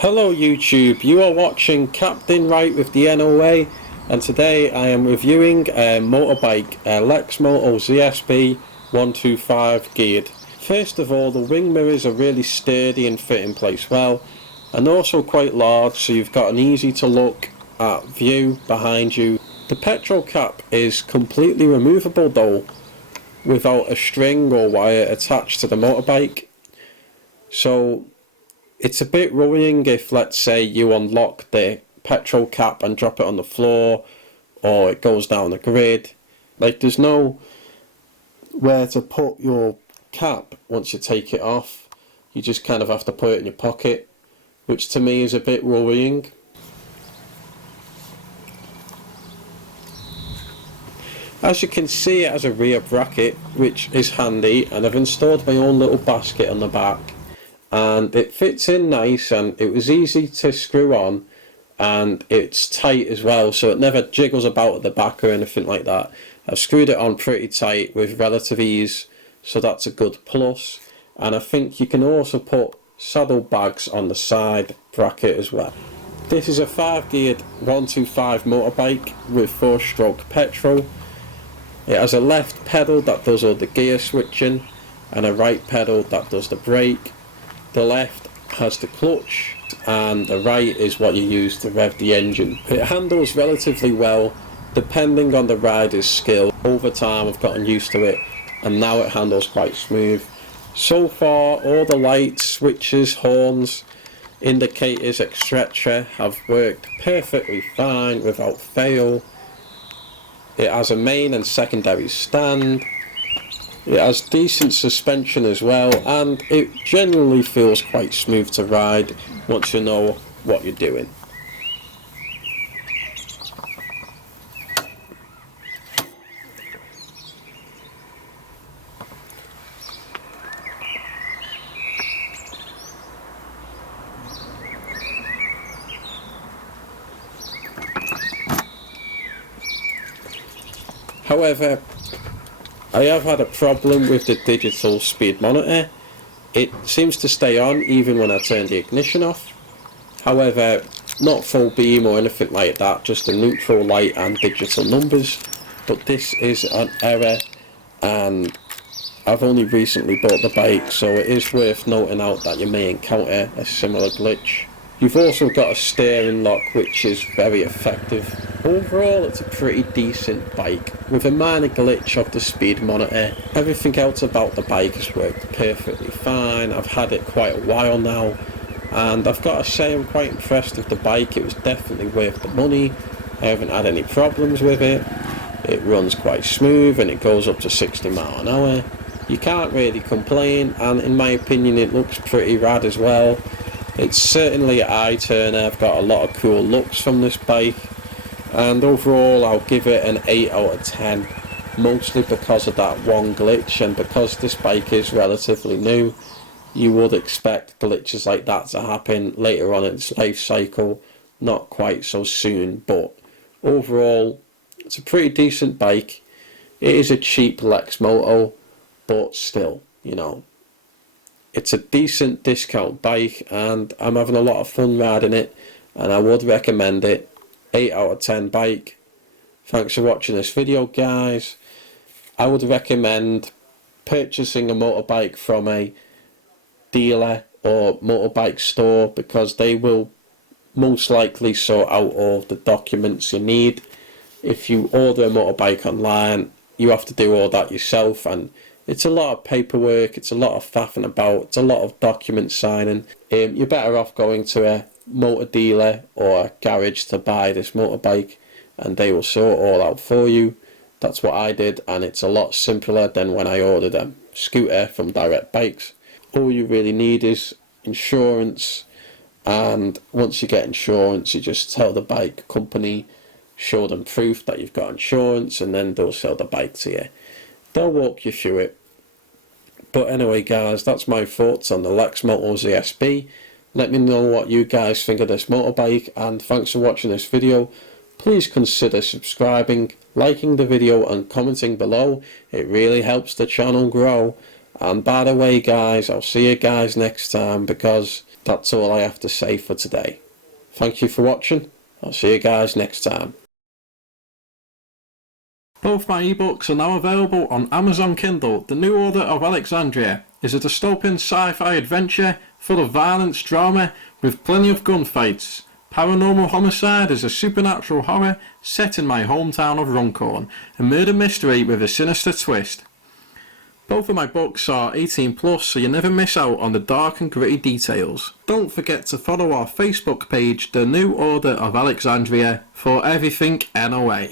Hello YouTube, you are watching Captain Right with the NOA, and today I am reviewing a motorbike, a LexMoto ZSB 125 geared. First of all, the wing mirrors are really sturdy and fit in place well, and also quite large, so you've got an easy to look at view behind you. The petrol cap is completely removable though, without a string or wire attached to the motorbike. So it's a bit worrying if, let's say, you unlock the petrol cap and drop it on the floor, or it goes down the grid. Like, there's no where to put your cap once you take it off. You just kind of have to put it in your pocket, which to me is a bit worrying. As you can see, it has a rear bracket, which is handy, and I've installed my own little basket on the back. And it fits in nice, and it was easy to screw on, and it's tight as well, so it never jiggles about at the back or anything like that. I've screwed it on pretty tight with relative ease, so that's a good plus. And I think you can also put saddle bags on the side bracket as well. This is a 5-geared 125 motorbike with 4-stroke petrol. It has a left pedal that does all the gear switching, and a right pedal that does the brake. The left has the clutch, and the right is what you use to rev the engine. It handles relatively well depending on the rider's skill. Over time I've gotten used to it, and now it handles quite smooth. So far all the lights, switches, horns, indicators, etc. have worked perfectly fine without fail. It has a main and secondary stand. It has decent suspension as well, and it generally feels quite smooth to ride once you know what you're doing. However, I have had a problem with the digital speed monitor. It seems to stay on even when I turn the ignition off. However, not full beam or anything like that, just a neutral light and digital numbers. But this is an error, and I've only recently bought the bike, so it is worth noting out that you may encounter a similar glitch. You've also got a steering lock, which is very effective. Overall, it's a pretty decent bike, with a minor glitch of the speed monitor. Everything else about the bike has worked perfectly fine. I've had it quite a while now, and I've got to say I'm quite impressed with the bike. It was definitely worth the money. I haven't had any problems with it. It runs quite smooth, and it goes up to 60 miles an hour. You can't really complain, and in my opinion it looks pretty rad as well. It's certainly an eye turner. I've got a lot of cool looks from this bike, and overall I'll give it an 8 out of 10, mostly because of that one glitch, and because this bike is relatively new, you would expect glitches like that to happen later on in its life cycle, not quite so soon. But overall, it's a pretty decent bike. It is a cheap LexMoto, but still, you know, it's a decent discount bike, and I'm having a lot of fun riding it, and I would recommend it. 8 out of 10 bike. Thanks for watching this video, guys. I would recommend purchasing a motorbike from a dealer or motorbike store, because they will most likely sort out all the documents you need. If you order a motorbike online, you have to do all that yourself, and it's a lot of paperwork, it's a lot of faffing about, it's a lot of document signing. You're better off going to a motor dealer or a garage to buy this motorbike, and they will sort it all out for you. That's what I did, and it's a lot simpler than when I ordered a scooter from Direct Bikes. All you really need is insurance, and once you get insurance, you just tell the bike company, show them proof that you've got insurance, and then they'll sell the bike to you. They'll walk you through it. But anyway, guys, that's my thoughts on the LexMoto ZSB. Let me know what you guys think of this motorbike, and thanks for watching this video. Please consider subscribing, liking the video, and commenting below. It really helps the channel grow. And by the way, guys, I'll see you guys next time, because that's all I have to say for today. Thank you for watching. I'll see you guys next time. Both my ebooks are now available on Amazon Kindle. The New Order of Alexandria is a dystopian sci-fi adventure full of violence, drama, with plenty of gunfights. Paranormal Homicide is a supernatural horror set in my hometown of Runcorn, a murder mystery with a sinister twist. Both of my books are 18+, so you never miss out on the dark and gritty details. Don't forget to follow our Facebook page, The New Order of Alexandria, for everything NOA.